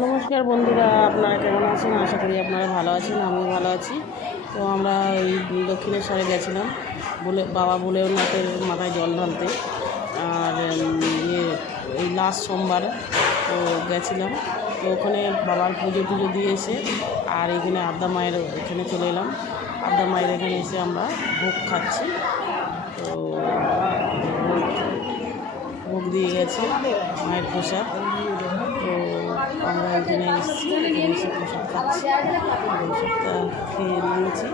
নমস্কার বন্ধুরা, আপনারা কেমন আছেন? আশা করি আপনারা ভালো আছেন, আমিও ভালো আছি। তো আমরা এই দক্ষিণেশ্বরে গেছিলাম বাবা ভোলেনাথের মাথায় জল ঢালতে। আর এই লাস্ট সোমবার তো গেছিলাম। তো ওখানে বাবার পুজো টুজো দিয়ে এসে আর এখানে আদ্যা মায়ের এখানে চলে এলাম। আদ্যা মায়ের এখানে এসে আমরা ভোগ খাচ্ছি। তো ভোগ দিয়ে গেছে মায়ের প্রসাদ। তো আমরা এখানে এসেছি, এখানে এসে প্রসাদ খাচ্ছি। প্রসাদটা খেয়ে নিয়েছি।